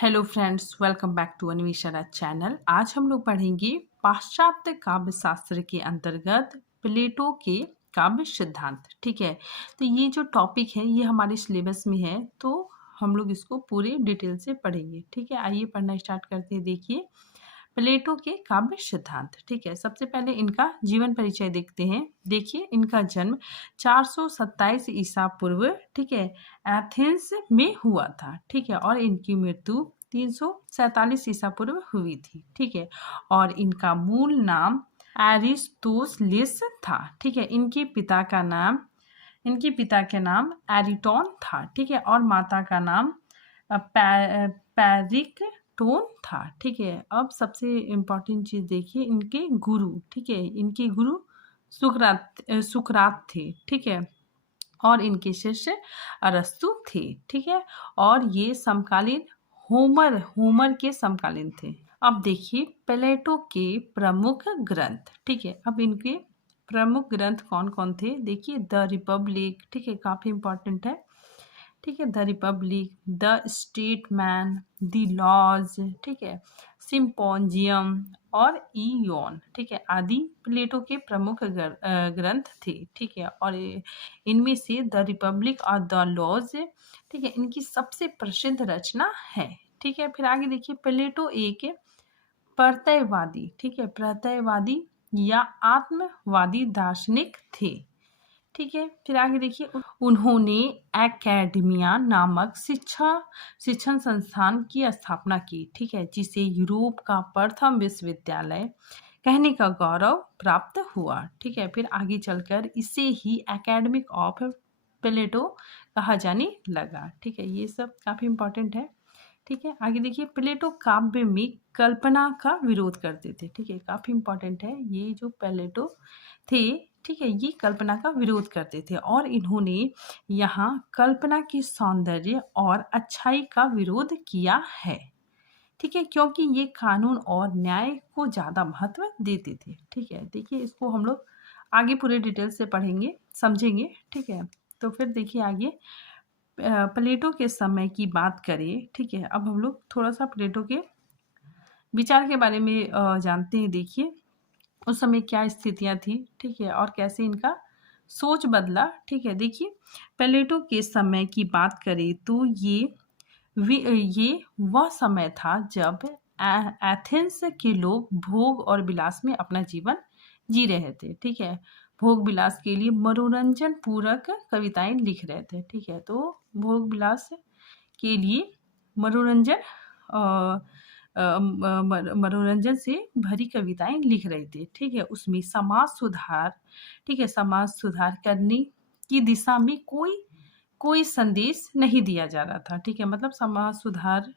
Hello friends, welcome back to Anveshana channel. आज हम लोग पढ़ेंगे पाश्चात्य काव्य शास्त्र के अंतर्गत प्लेटो के काव्य सिद्धांत। ठीक है, तो ये जो टॉपिक है ये हमारे सिलेबस में है, तो हम लोग इसको पूरे डिटेल से पढ़ेंगे। ठीक है, आइए पढ़ना स्टार्ट करते हैं। देखिए, प्लेटो के काव्य सिद्धांत। ठीक है, सबसे पहले इनका जीवन परिचय देखते हैं। देखिए, इनका जन्म 427 ईसा पूर्व, ठीक है, एथेंस में हुआ था। ठीक है, और इनकी मृत्यु 347 ईसा पूर्व हुई थी। ठीक है, और इनका मूल नाम एरिस्टोसलिस था। ठीक है, इनके पिता का नाम एरिटॉन था। ठीक है, और माता का नाम पैरिकटोन था। ठीक है, अब सबसे इम्पोर्टेंट चीज देखिए, इनके गुरु। ठीक है, इनके गुरु सुकरात थे। ठीक है, और इनके शिष्य अरस्तु थे। ठीक है, और ये समकालीन होमर के समकालीन थे। अब देखिए प्लेटो के प्रमुख ग्रंथ। ठीक है, अब इनके प्रमुख ग्रंथ कौन कौन थे? देखिए, द रिपब्लिक। ठीक है, काफी इंपॉर्टेंट है। ठीक है, the republic, the statesman, the laws, ठीक है, सिम्पोजियम और ईयोन, ठीक है, आदि प्लेटो के प्रमुख ग्रंथ थे। ठीक है, और इनमें से द रिपब्लिक और द लॉज, ठीक है, इनकी सबसे प्रसिद्ध रचना है। ठीक है, फिर आगे देखिए, प्लेटो एक प्रत्ययवादी, ठीक है, प्रत्ययवादी या आत्मवादी दार्शनिक थे। ठीक है, फिर आगे देखिए, उन्होंने एकेडमिया नामक शिक्षण संस्थान की स्थापना की। ठीक है, जिसे यूरोप का प्रथम विश्वविद्यालय कहने का गौरव प्राप्त हुआ। ठीक है, फिर आगे चलकर इसे ही एकेडमिक ऑफ प्लेटो कहा जाने लगा। ठीक है, ये सब काफी इंपॉर्टेंट है। ठीक है, आगे देखिए, प्लेटो काव्य में कल्पना का विरोध करते थे। ठीक है, काफी इंपॉर्टेंट है, ये जो प्लेटो थे, ठीक है, ये कल्पना का विरोध करते थे और इन्होंने यहाँ कल्पना के सौंदर्य और अच्छाई का विरोध किया है। ठीक है, क्योंकि ये कानून और न्याय को ज्यादा महत्व देते थे। ठीक है, देखिए, इसको हम लोग आगे पूरे डिटेल से पढ़ेंगे, समझेंगे। ठीक है, तो फिर देखिए आगे प्लेटो के समय की बात करें। ठीक है, अब हम लोग थोड़ा सा प्लेटो के विचार के बारे में जानते हैं। देखिए, उस समय क्या स्थितियां थी, ठीक है, और कैसे इनका सोच बदला। ठीक है, देखिए, प्लेटो के समय की बात करें तो ये वह समय था जब एथेंस के लोग भोग और विलास में अपना जीवन जी रहे थे। ठीक है, भोग विलास के लिए मनोरंजन पूरक कविताएं लिख रहे थे। ठीक है, तो भोग विलास के लिए मनोरंजन मनोरंजन से भरी कविताएं लिख रहे थे। ठीक है, उसमें समाज सुधार, ठीक है, समाज सुधार करने की दिशा में कोई संदेश नहीं दिया जा रहा था। ठीक है, मतलब समाज सुधार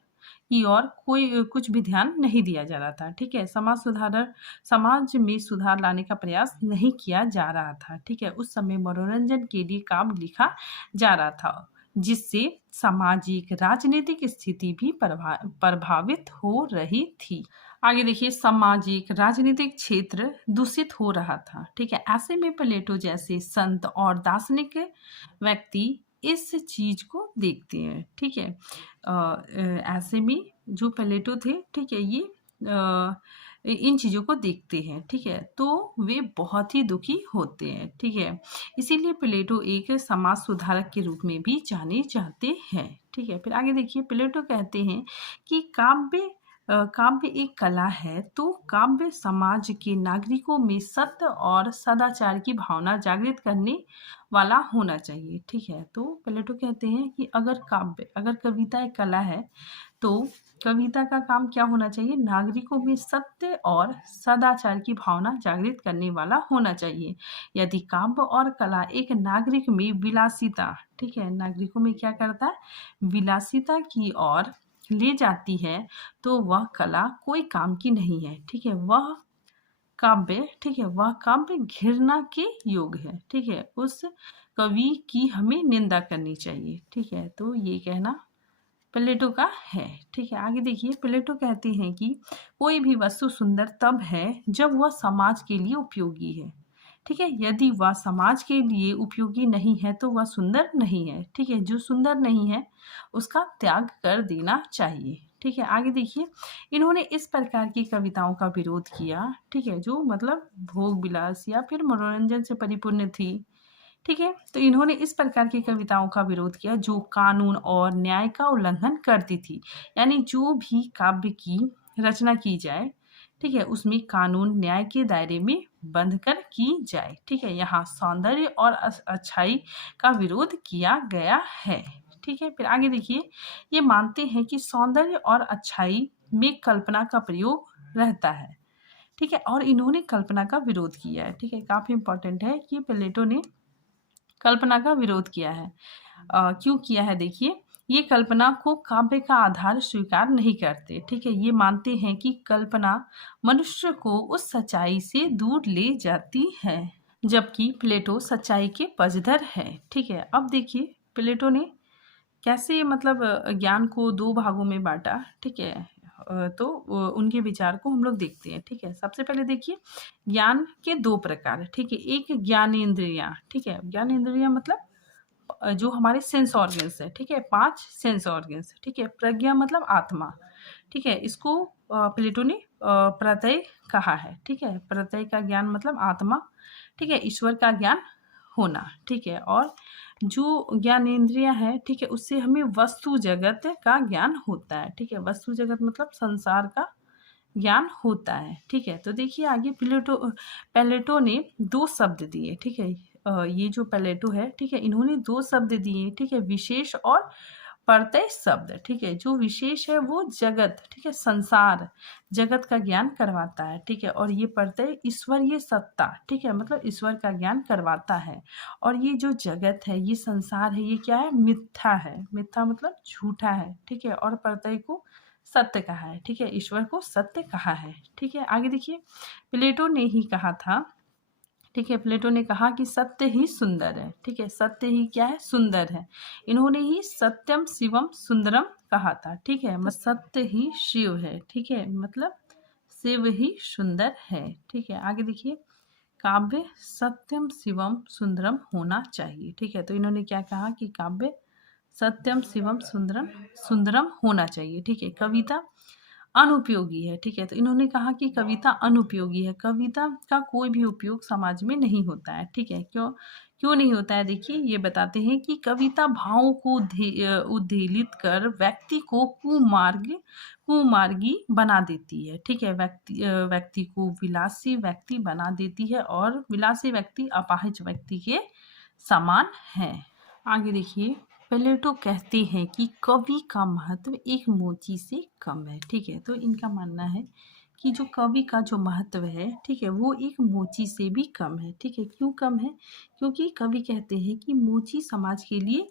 की ओर कोई कुछ भी ध्यान नहीं दिया जा रहा था। ठीक है, समाज में सुधार लाने का प्रयास नहीं किया जा रहा था। ठीक है, उस समय मनोरंजन के लिए काव्य लिखा जा रहा था, जिससे सामाजिक राजनीतिक स्थिति भी प्रभावित हो रही थी। आगे देखिए, सामाजिक राजनीतिक क्षेत्र दूषित हो रहा था। ठीक है, ऐसे में प्लेटो जैसे संत और दार्शनिक व्यक्ति इस चीज को देखते हैं। ठीक है, ऐसे में जो प्लेटो थे, ठीक है, ये इन चीजों को देखते हैं। ठीक है, तो वे बहुत ही दुखी होते हैं। ठीक है, इसीलिए प्लेटो एक समाज सुधारक के रूप में भी जाने जाते हैं। ठीक है, फिर आगे देखिए, प्लेटो कहते हैं कि काव्य एक कला है, तो काव्य समाज के नागरिकों में सत्य और सदाचार की भावना जागृत करने वाला होना चाहिए। ठीक है, तो प्लेटो कहते हैं कि अगर कविता एक कला है, तो कविता का काम क्या होना चाहिए? नागरिकों में सत्य और सदाचार की भावना जागृत करने वाला होना चाहिए। यदि काव्य और कला एक नागरिक में विलासिता, ठीक है, नागरिकों में क्या करता है? विलासिता की ओर ले जाती है, तो वह कला कोई काम की नहीं है। ठीक है, वह काव्य घृणा के योग है। ठीक है, उस कवि की हमें निंदा करनी चाहिए। ठीक है, तो ये कहना प्लेटो का है। ठीक है, आगे देखिए, प्लेटो कहते हैं कि कोई भी वस्तु सुंदर तब है जब वह समाज के लिए उपयोगी है। ठीक है। यदि वह समाज के लिए उपयोगी नहीं है तो वह सुंदर नहीं है। ठीक है, जो सुंदर नहीं है उसका त्याग कर देना चाहिए। ठीक है, आगे देखिए, इन्होंने इस प्रकार की कविताओं का विरोध किया, ठीक है, जो मतलब भोग विलास या फिर मनोरंजन से परिपूर्ण थी। ठीक है, तो इन्होंने इस प्रकार की कविताओं का विरोध किया जो कानून और न्याय का उल्लंघन करती थी। यानी जो भी काव्य की रचना की जाए, ठीक है, उसमें कानून न्याय के दायरे में बंध कर की जाए। ठीक है, यहाँ सौंदर्य और अच्छाई का विरोध किया गया है। ठीक है, फिर आगे देखिए, ये मानते हैं कि सौंदर्य और अच्छाई में कल्पना का प्रयोग रहता है। ठीक है, और इन्होंने कल्पना का विरोध किया है। ठीक है, काफी इंपॉर्टेंट है कि प्लेटो ने कल्पना का विरोध किया है। क्यों किया है देखिए, ये कल्पना को काव्य का आधार स्वीकार नहीं करते। ठीक है, ये मानते हैं कि कल्पना मनुष्य को उस सच्चाई से दूर ले जाती है, जबकि प्लेटो सच्चाई के पक्षधर है। ठीक है, अब देखिए प्लेटो ने कैसे मतलब ज्ञान को दो भागों में बांटा। ठीक है, तो उनके विचार को हम लोग देखते हैं। ठीक है, सबसे पहले देखिए, ज्ञान के दो प्रकार। ठीक है, एक ज्ञानेंद्रियां। ठीक है, ज्ञानेंद्रियां मतलब जो हमारे सेंस ऑर्गन्स है। ठीक है, 5 सेंस ऑर्गन्स। ठीक है, प्रज्ञा मतलब आत्मा। ठीक है, इसको प्लेटो ने प्रत्यय कहा है। ठीक है, प्रत्यय का ज्ञान मतलब आत्मा। ठीक है, ईश्वर का ज्ञान होना। ठीक है, और जो ज्ञानेंद्रियां है, ठीक है, उससे हमें वस्तु जगत का ज्ञान होता है। ठीक है, वस्तु जगत मतलब संसार का ज्ञान होता है। ठीक है, तो देखिए आगे प्लेटो ने 2 शब्द दिए। ठीक है, ये जो प्लेटो है, ठीक है, इन्होंने 2 शब्द दिए। ठीक है, विशेष और प्रत्यय शब्द। ठीक है, जो विशेष है वो जगत, ठीक है, संसार जगत का ज्ञान करवाता है। ठीक है, और ये प्रत्यय ईश्वर, ये सत्ता, ठीक है, मतलब ईश्वर का ज्ञान करवाता है। और ये जो जगत है, ये संसार है, ये क्या है, मिथ्या है। मिथ्या मतलब झूठा है। ठीक है, और प्रत्यय को सत्य कहा है। ठीक है, ईश्वर को सत्य कहा है। ठीक है, आगे देखिए, प्लेटो ने ही कहा था। ठीक है, प्लेटो ने कहा कि सत्य ही सुंदर है। ठीक है, सत्य ही क्या है, सुंदर है। इन्होंने ही सत्यम शिवम सुंदरम कहा था। ठीक है, सत्य ही शिव है। ठीक है, मतलब शिव ही सुंदर है। ठीक है, आगे देखिए, काव्य सत्यम शिवम सुंदरम होना चाहिए। ठीक है, तो इन्होंने क्या कहा कि काव्य सत्यम शिवम सुंदरम सुंदरम होना चाहिए। ठीक है, कविता अनुपयोगी है। ठीक है, तो इन्होंने कहा कि कविता अनुपयोगी है। कविता का कोई भी उपयोग समाज में नहीं होता है। ठीक है, क्यों क्यों नहीं होता है देखिए, ये बताते हैं कि कविता भावों को उद्वेलित कर व्यक्ति को कुमार्गी बना देती है। ठीक है, व्यक्ति को विलासी व्यक्ति बना देती है, और विलासी व्यक्ति अपाहिज व्यक्ति के समान है। आगे देखिए, प्लेटो कहते हैं कि कवि का महत्व एक मोची से कम है। ठीक है, तो इनका मानना है कि जो कवि का जो महत्व है, ठीक है, वो एक मोची से भी कम है। ठीक है, क्यों कम है, क्योंकि कवि कहते हैं कि मोची समाज के लिए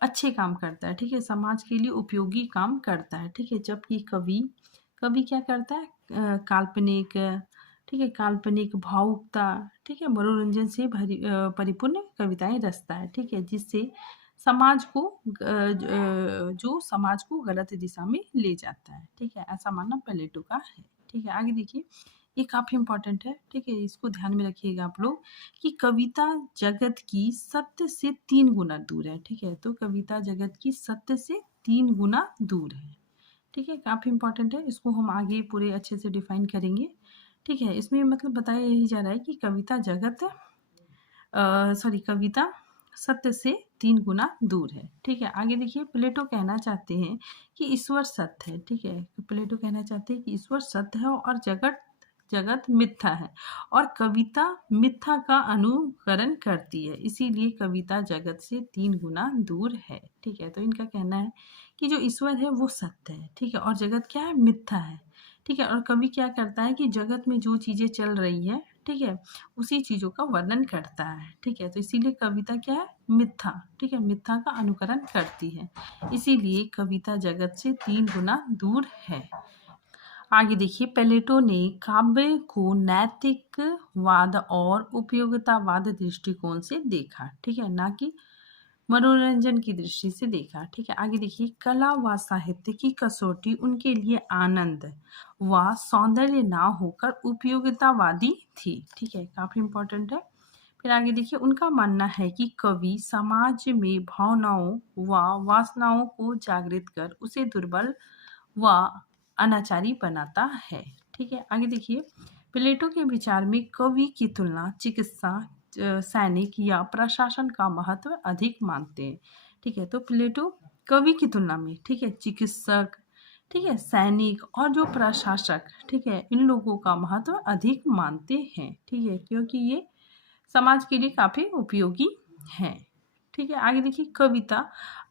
अच्छे काम करता है। ठीक है, समाज के लिए उपयोगी काम करता है। ठीक है, जबकि कवि कवि क्या करता है, काल्पनिक, ठीक है, काल्पनिक भावुकता, ठीक है, मनोरंजन से परिपूर्ण कविताएं रचता है। ठीक है, जिससे समाज को जो समाज को गलत दिशा में ले जाता है। ठीक है, ऐसा मानना प्लेटो का है। ठीक है, आगे देखिए, ये काफी इंपॉर्टेंट है। ठीक है, इसको ध्यान में रखिएगा आप लोग कि कविता जगत की सत्य से 3 गुना दूर है। ठीक है, तो कविता जगत की सत्य से 3 गुना दूर है। ठीक है, काफी इंपॉर्टेंट है, इसको हम आगे पूरे अच्छे से डिफाइन करेंगे। ठीक है, इसमें मतलब बताया यही जा रहा है कि कविता जगत कविता सत्य से 3 गुना दूर है। ठीक है, आगे देखिए, प्लेटो कहना चाहते हैं कि ईश्वर सत्य है। ठीक है, प्लेटो कहना चाहते हैं कि ईश्वर सत्य है और जगत जगत मिथ्या है, और कविता मिथ्या का अनुकरण करती है, इसीलिए कविता जगत से 3 गुना दूर है। ठीक है, तो इनका कहना है कि जो ईश्वर है वो सत्य है। ठीक है, और जगत क्या है, मिथ्या है। ठीक है, और कवि क्या करता है कि जगत में जो चीज़ें चल रही है, ठीक है, उसी चीज़ों का वर्णन करता है। ठीक है, तो इसीलिए कविता क्या है, मिथ्या। ठीक है, मिथ्या का अनुकरण करती है, इसीलिए कविता जगत से 3 गुना दूर है। आगे देखिए, प्लेटो ने काव्य को नैतिकवाद और उपयोगितावाद दृष्टिकोण से देखा। ठीक है, ना कि मनोरंजन की दृष्टि से देखा। ठीक है, आगे देखिए, कला व साहित्य की कसौटी उनके लिए आनंद व सौंदर्य ना होकर उपयोगितावादी थी। ठीक है, काफी इंपॉर्टेंट है। फिर आगे देखिए, उनका मानना है कि कवि समाज में भावनाओं व वासनाओं को जागृत कर उसे दुर्बल व अनाचारी बनाता है। ठीक है, आगे देखिए, प्लेटो के विचार में कवि की तुलना चिकित्सा, सैनिक या प्रशासन का महत्व अधिक मानते हैं। ठीक है, तो प्लेटो कवि की तुलना में, ठीक है, चिकित्सक, ठीक है, सैनिक और जो प्रशासक, ठीक है, इन लोगों का महत्व अधिक मानते हैं। ठीक है, क्योंकि ये समाज के लिए काफ़ी उपयोगी हैं। ठीक है, आगे देखिए, कविता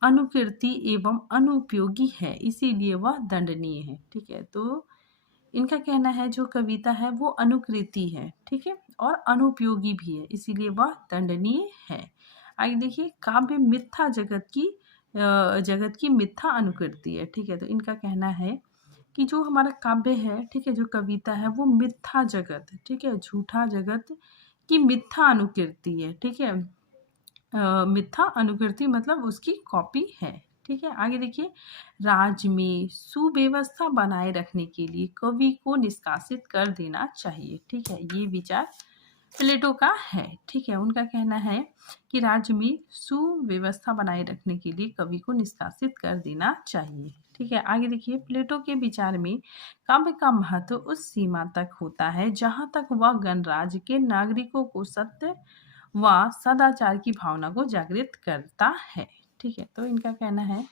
अनुकीर्ति एवं अनुपयोगी है, इसीलिए वह दंडनीय है। ठीक है, तो इनका कहना है जो कविता है वो अनुकृति है, ठीक है, और अनुपयोगी भी है, इसीलिए वह दंडनीय है। आगे देखिए, काव्य मिथ्या जगत की मिथ्या अनुकृति है। ठीक है, तो इनका कहना है कि जो हमारा काव्य है, ठीक है, जो कविता है वो मिथ्या जगत, ठीक है, झूठा जगत की मिथ्या अनुकृति है। ठीक है, मिथ्या अनुकृति मतलब उसकी कॉपी है। ठीक है, आगे देखिए, राज्य में सुव्यवस्था बनाए रखने के लिए कवि को निष्कासित कर देना चाहिए। ठीक है, ये विचार प्लेटो का है। ठीक है, उनका कहना है कि राज्य में सुव्यवस्था बनाए रखने के लिए कवि को निष्कासित कर देना चाहिए। ठीक है, आगे देखिए, प्लेटो के विचार में काव्य का महत्व उस सीमा तक होता है जहाँ तक वह गणराज्य के नागरिकों को सत्य व सदाचार की भावना को जागृत करता है। ठीक है, तो इनका कहना है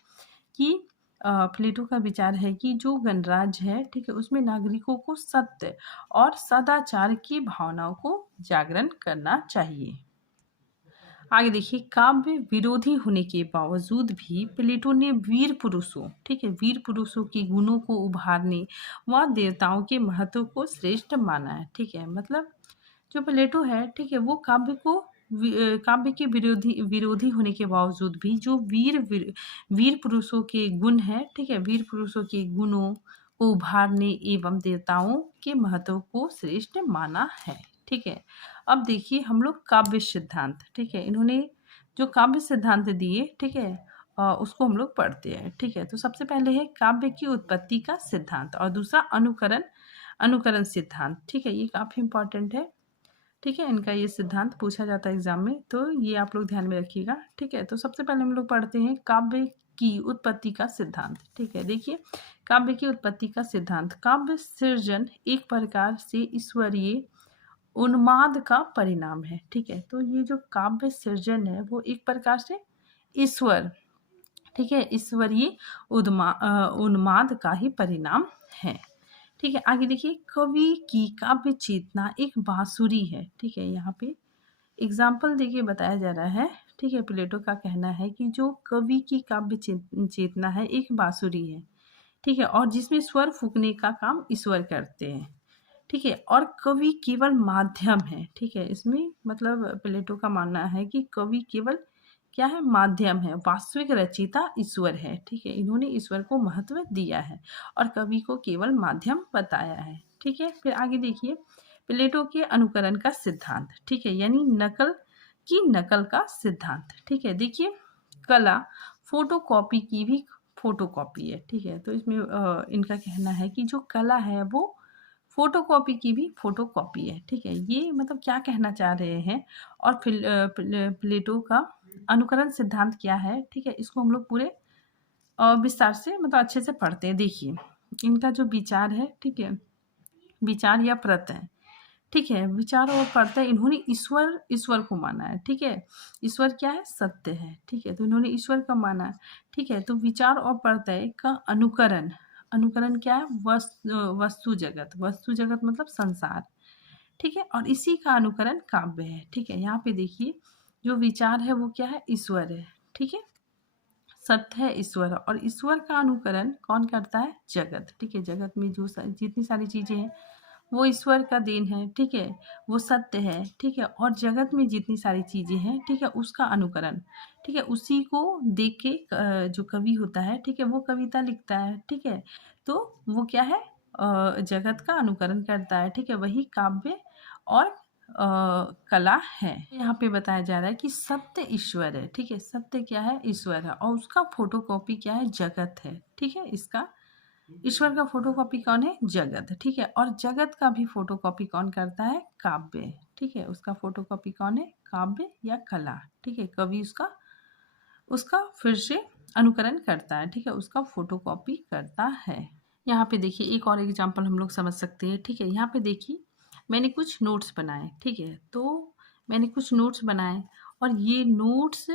कि प्लेटो का विचार है कि जो गणराज्य है, ठीक है, उसमें नागरिकों को सत्य और सदाचार की भावनाओं को जागरण करना चाहिए। आगे देखिए, काव्य विरोधी होने के बावजूद भी प्लेटो ने वीर पुरुषों, ठीक है, वीर पुरुषों के गुणों को उभारने व देवताओं के महत्व को श्रेष्ठ माना है। ठीक है, मतलब जो प्लेटो है, ठीक है, वो काव्य के विरोधी होने के बावजूद भी जो वीर पुरुषों के गुण है, ठीक है, वीर पुरुषों के गुणों को उभारने एवं देवताओं के महत्व को श्रेष्ठ माना है। ठीक है, अब देखिए हम लोग काव्य सिद्धांत, ठीक है, इन्होंने जो काव्य सिद्धांत दिए, ठीक है, उसको हम लोग पढ़ते हैं। ठीक है, तो सबसे पहले है काव्य की उत्पत्ति का सिद्धांत और दूसरा अनुकरण सिद्धांत। ठीक है, ये काफ़ी इंपॉर्टेंट है। ठीक है, इनका ये सिद्धांत पूछा जाता है एग्जाम में, तो ये आप लोग ध्यान में रखिएगा। ठीक है, तो सबसे पहले हम लोग पढ़ते हैं काव्य की उत्पत्ति का सिद्धांत। ठीक है, देखिए, काव्य की उत्पत्ति का सिद्धांत, काव्य सृजन एक प्रकार से ईश्वरीय उन्माद का परिणाम है। ठीक है, तो ये जो काव्य सृजन है वो एक प्रकार से ईश्वर, ठीक है, ईश्वरीय उन्माद का ही परिणाम है। ठीक है, आगे देखिए, कवि की काव्य चेतना एक बांसुरी है। ठीक है, यहाँ पे एग्जाम्पल देके बताया जा रहा है। ठीक है, प्लेटो का कहना है कि जो कवि की काव्य चेतना है एक बांसुरी है, ठीक है, और जिसमें स्वर फूकने का काम ईश्वर करते हैं। ठीक है, और कवि केवल माध्यम है। ठीक है, इसमें मतलब प्लेटो का मानना है कि कवि केवल क्या है, माध्यम है, वास्तविक रचयिता ईश्वर है। ठीक है, इन्होंने ईश्वर को महत्व दिया है और कवि को केवल माध्यम बताया है। ठीक है, फिर आगे देखिए, प्लेटो के अनुकरण का सिद्धांत, ठीक है, यानी नकल का सिद्धांत। ठीक है, देखिए, कला फोटोकॉपी की भी फोटोकॉपी है। ठीक है, तो इसमें इनका कहना है कि जो कला है वो फोटोकॉपी की भी फोटोकॉपी है। ठीक है, ये मतलब क्या कहना चाह रहे हैं, और फिर प्लेटो का अनुकरण सिद्धांत क्या है, ठीक है, इसको हम लोग पूरे विस्तार से मतलब अच्छे से पढ़ते हैं। देखिए, इनका जो विचार है, ठीक है, विचार या प्रत्यय, ठीक है, विचार और प्रत्यय, इन्होंने ईश्वर को माना है। ठीक है, ईश्वर क्या है, सत्य है। ठीक है, तो इन्होंने ईश्वर का माना है। ठीक है, तो विचार और प्रत्यय का अनुकरण क्या है, वस्तु जगत मतलब संसार। ठीक है, और इसी का अनुकरण काव्य है। ठीक है, यहाँ पे देखिए, जो विचार है वो क्या है, ईश्वर है। ठीक है, सत्य है, ईश्वर है, और ईश्वर का अनुकरण कौन करता है, जगत। ठीक है, जगत में जो जितनी सारी चीज़ें हैं वो ईश्वर का देन है। ठीक है, वो सत्य है। ठीक है, और जगत में जितनी सारी चीज़ें हैं, ठीक है, उसका अनुकरण, ठीक है, उसी को देख के जो कवि होता है, ठीक है, वो कविता लिखता है। ठीक है, तो वो क्या है, जगत का अनुकरण करता है। ठीक है, वही काव्य और कला है। यहाँ पे बताया जा रहा है कि सत्य ईश्वर है। ठीक है, सत्य क्या है, ईश्वर है, और उसका फोटोकॉपी क्या है, जगत है। ठीक है, इसका ईश्वर का फोटोकॉपी कौन है? जगत, ठीक है। और जगत का भी फोटोकॉपी कौन करता है? काव्य, ठीक है। उसका फोटोकॉपी कौन है? काव्य या कला, ठीक है। कवि उसका उसका फिर से अनुकरण करता है, ठीक है, उसका फोटोकॉपी करता है। यहाँ पे देखिए एक और एग्जांपल हम लोग समझ सकते हैं, ठीक है। यहाँ पे देखिए मैंने कुछ नोट्स बनाए, ठीक है। तो मैंने कुछ नोट्स बनाए और ये नोट्स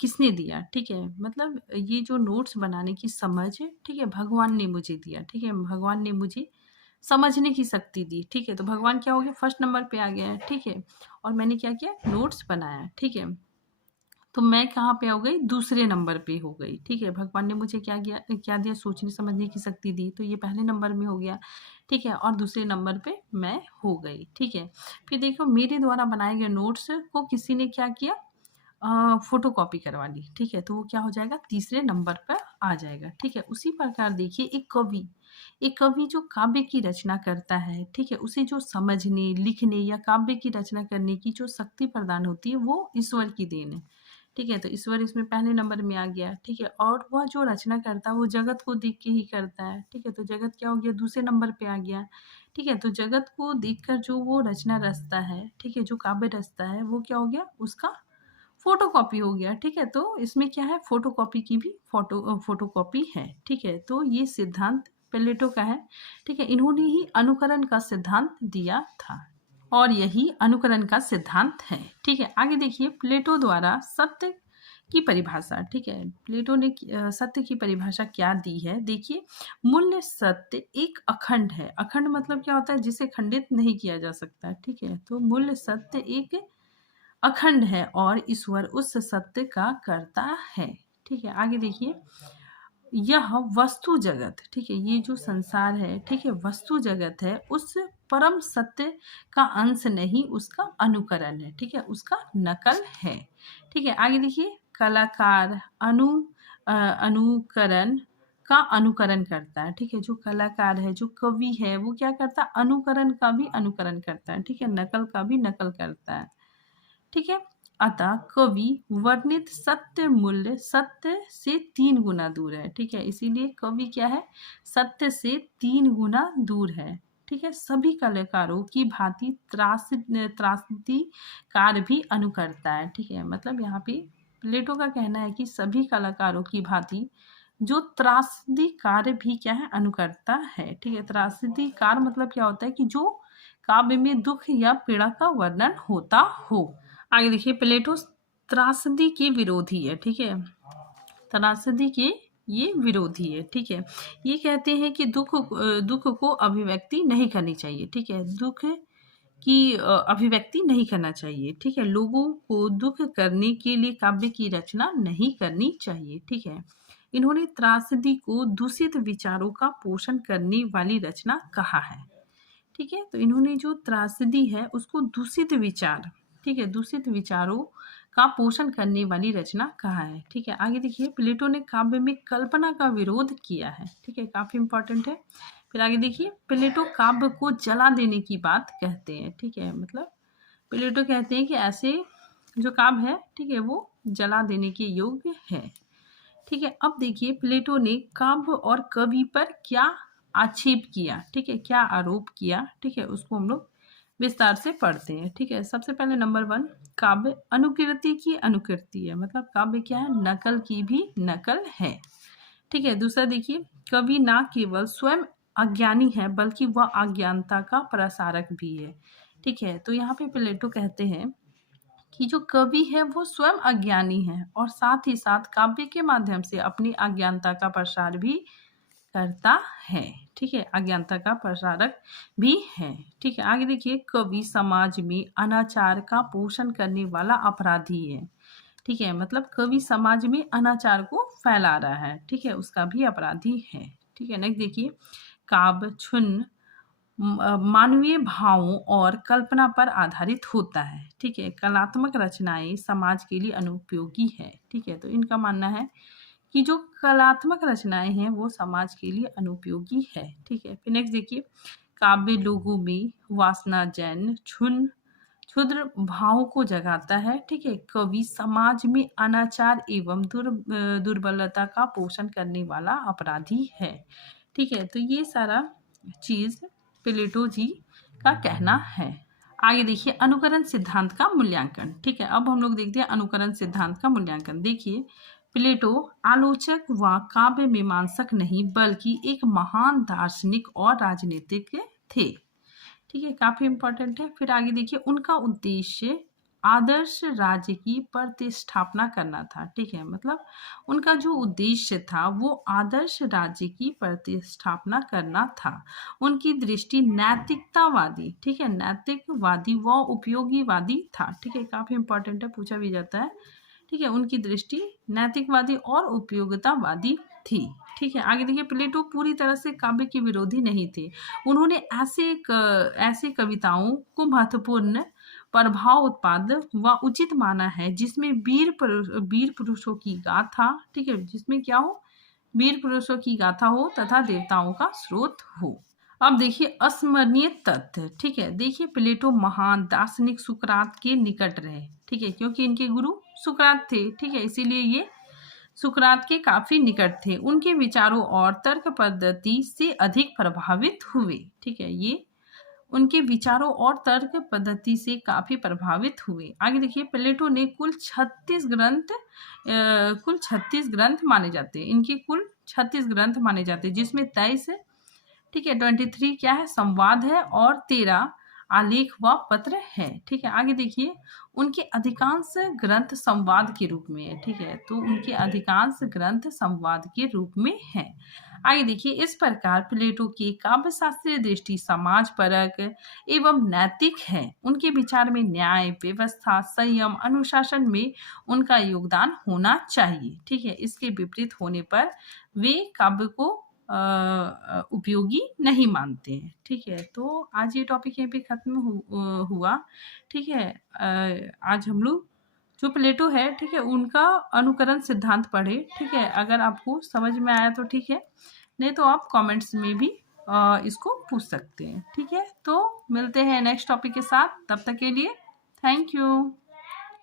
किसने दिया? ठीक है, मतलब ये जो नोट्स बनाने की समझ, ठीक है, भगवान ने मुझे दिया, ठीक है। भगवान ने मुझे समझने की शक्ति दी, ठीक है। तो भगवान क्या हो गया? फर्स्ट नंबर पे आ गया है, ठीक है। और मैंने क्या किया? नोट्स बनाया, ठीक है। तो मैं कहाँ पे हो गई? दूसरे नंबर पे हो गई, ठीक है। भगवान ने मुझे क्या दिया? सोचने समझने की शक्ति दी, तो ये पहले नंबर में हो गया, ठीक है। और दूसरे नंबर पे मैं हो गई, ठीक है। फिर देखो मेरे द्वारा बनाए गए नोट्स को किसी ने क्या किया? फोटोकॉपी करवा ली, ठीक है। तो वो क्या हो जाएगा? तीसरे नंबर पर आ जाएगा, ठीक है। उसी प्रकार देखिए एक कवि जो काव्य की रचना करता है, ठीक है, उसे जो समझने, लिखने या काव्य की रचना करने की जो शक्ति प्रदान होती है वो ईश्वर की देन है, ठीक है। तो ईश्वर इसमें पहले नंबर में आ गया, ठीक है। और वह जो रचना करता है वो जगत को देख के ही करता है, ठीक है। तो जगत क्या हो गया? दूसरे नंबर पे आ गया, ठीक है। तो जगत को देखकर जो वो रचना रचता है, ठीक है, जो काव्य रचता है वो क्या हो गया? उसका फोटोकॉपी हो गया, ठीक है। तो इसमें क्या है? फोटोकॉपी की भी फोटोकॉपी है, ठीक है। तो ये सिद्धांत प्लेटो का है, ठीक है। इन्होंने ही अनुकरण का सिद्धांत दिया था और यही अनुकरण का सिद्धांत है, ठीक है। आगे देखिए प्लेटो द्वारा सत्य की परिभाषा, ठीक है। प्लेटो ने सत्य की परिभाषा क्या दी है? देखिए मूल्य सत्य एक अखंड है। अखंड मतलब क्या होता है? जिसे खंडित नहीं किया जा सकता, ठीक है। तो मूल्य सत्य एक अखंड है और ईश्वर उस सत्य का कर्ता है, ठीक है। आगे देखिए यह वस्तु जगत, ठीक है, ये जो संसार है, ठीक है, वस्तु जगत है, उस परम सत्य का अंश नहीं, उसका अनुकरण है, ठीक है, उसका नकल है, ठीक है। आगे देखिए कलाकार अनुकरण का अनुकरण करता है, ठीक है। जो कलाकार है, जो कवि है, वो क्या करता है? अनुकरण का भी अनुकरण करता है, ठीक है, नकल का भी नकल करता है, ठीक है। अतः कवि वर्णित सत्य मूल्य सत्य से 3 गुना दूर है, ठीक है। इसीलिए कवि क्या है? सत्य से 3 गुना दूर है, ठीक है। सभी कलाकारों की भांति त्रासदीकार भी अनुकरता है, ठीक है। मतलब यहाँ पे प्लेटो का कहना है कि सभी कलाकारों की भांति जो त्रासदी कार्य भी क्या है? अनुकरता है, ठीक है। त्रासदी कार्य मतलब क्या होता है? कि जो काव्य में दुख या पीड़ा का वर्णन होता हो। आगे देखिए प्लेटो त्रासदी के विरोधी है, ठीक है। त्रासदी के ये विरोधी है, ठीक है। ये कहते हैं कि दुख को अभिव्यक्ति नहीं करनी चाहिए, ठीक है। दुख की अभिव्यक्ति नहीं करना चाहिए, ठीक है। लोगों को दुख करने के लिए काव्य की रचना नहीं करनी चाहिए, ठीक है। इन्होंने त्रासदी को दूषित विचारों का पोषण करने वाली रचना कहा है, ठीक है। तो इन्होंने जो त्रासदी है उसको दूषित विचार, ठीक है, दूषित विचारों का पोषण करने वाली रचना कहा है, ठीक है। आगे देखिए प्लेटो ने काव्य में कल्पना का विरोध किया है, ठीक है, काफी इंपॉर्टेंट है। फिर आगे देखिए प्लेटो काव्य को जला देने की बात कहते हैं, ठीक है। मतलब प्लेटो कहते हैं कि ऐसे जो काव्य है, ठीक है, वो जला देने के योग्य है, ठीक है। अब देखिए प्लेटो ने काव्य और कवि पर क्या आक्षेप किया, ठीक है, क्या आरोप किया, ठीक है, उसको हम लोग विस्तार से पढ़ते हैं, ठीक है। सबसे पहले नंबर 1 काव्य अनुकृति की अनुकृति है, मतलब काव्य क्या है? नकल की भी नकल है, ठीक है। दूसरा देखिए कवि ना केवल स्वयं अज्ञानी है बल्कि वह अज्ञानता का प्रसारक भी है, ठीक है। तो यहाँ पे प्लेटो कहते हैं कि जो कवि है वो स्वयं अज्ञानी है और साथ ही साथ काव्य के माध्यम से अपनी अज्ञानता का प्रसार भी करता है, ठीक है, अज्ञानता का प्रसारक भी है, ठीक है। आगे देखिए कवि समाज में अनाचार का पोषण करने वाला अपराधी है, ठीक है। मतलब कवि समाज में अनाचार को फैला रहा है, ठीक है, उसका भी अपराधी है, ठीक है। नेक्स्ट देखिए काव्य क्षुण्ण मानवीय भावों और कल्पना पर आधारित होता है, ठीक है। कलात्मक रचनाएं समाज के लिए अनुपयोगी है, ठीक है। तो इनका मानना है कि जो कलात्मक रचनाएं हैं वो समाज के लिए अनुपयोगी है, ठीक है। फिर नेक्स्ट देखिए काव्य लोगों में वासना जैन क्षुद्र भावों को जगाता है, ठीक है। कवि समाज में अनाचार एवं दुर्बलता का पोषण करने वाला अपराधी है, ठीक है, तो ये सारा चीज़ प्लेटो जी का कहना है। आगे देखिए अनुकरण सिद्धांत का मूल्यांकन। ठीक है, अब हम लोग देखते हैं अनुकरण सिद्धांत का मूल्यांकन। देखिए प्लेटो आलोचक व काव्य मीमांसक नहीं बल्कि एक महान दार्शनिक और राजनीतिक थे। ठीक है, काफी इंपॉर्टेंट है। फिर आगे देखिए उनका उद्देश्य आदर्श राज्य की प्रतिस्थापना करना था। ठीक है, मतलब उनका जो उद्देश्य था वो आदर्श राज्य की प्रतिस्थापना करना था। उनकी दृष्टि नैतिकतावादी, ठीक है, नैतिकवादी व उपयोगीवादी था। ठीक है, काफी इंपॉर्टेंट है, पूछा भी जाता है। ठीक है, उनकी दृष्टि नैतिकवादी और उपयोगितावादी थी। ठीक है, आगे देखिए प्लेटो पूरी तरह से काव्य के विरोधी नहीं थे। उन्होंने ऐसे कविताओं को महत्वपूर्ण प्रभाव उत्पाद व उचित माना है जिसमें वीर पुरुषों की गाथा, ठीक है, जिसमें क्या हो, वीर पुरुषों की गाथा हो तथा देवताओं का स्रोत हो। अब देखिए अस्मरणीय तथ्य। ठीक है, देखिए प्लेटो महान दार्शनिक सुकरात के निकट रहे। ठीक है, क्योंकि इनके गुरु सुकरात थे। ठीक है, इसीलिए ये सुकरात के काफी निकट थे। उनके विचारों और तर्क पद्धति से अधिक प्रभावित हुए। ठीक है, ये उनके विचारों और तर्क पद्धति से काफी प्रभावित हुए। आगे देखिए प्लेटो ने कुल 36 ग्रंथ माने जाते हैं। इनके कुल 36 ग्रंथ माने जाते हैं, जिसमें 23, ठीक है, 23 क्या है, संवाद है और 13 आलेख व पत्र है। ठीक है, आगे देखिए उनके अधिकांश ग्रंथ संवाद के रूप में है। ठीक है, तो उनके अधिकांश ग्रंथ संवाद के रूप में है। आगे देखिए इस प्रकार प्लेटो की काव्य शास्त्रीय दृष्टि समाज परक एवं नैतिक है। उनके विचार में न्याय, व्यवस्था, संयम, अनुशासन में उनका योगदान होना चाहिए। ठीक है, इसके विपरीत होने पर वे काव्य को उपयोगी नहीं मानते हैं। ठीक है, तो आज ये टॉपिक यहीं पे खत्म हुआ। ठीक है, आज हम लोग जो प्लेटो है, ठीक है, उनका अनुकरण सिद्धांत पढ़े। ठीक है, अगर आपको समझ में आया तो ठीक है, नहीं तो आप कमेंट्स में भी इसको पूछ सकते हैं। ठीक है, तो मिलते हैं नेक्स्ट टॉपिक के साथ, तब तक के लिए थैंक यू।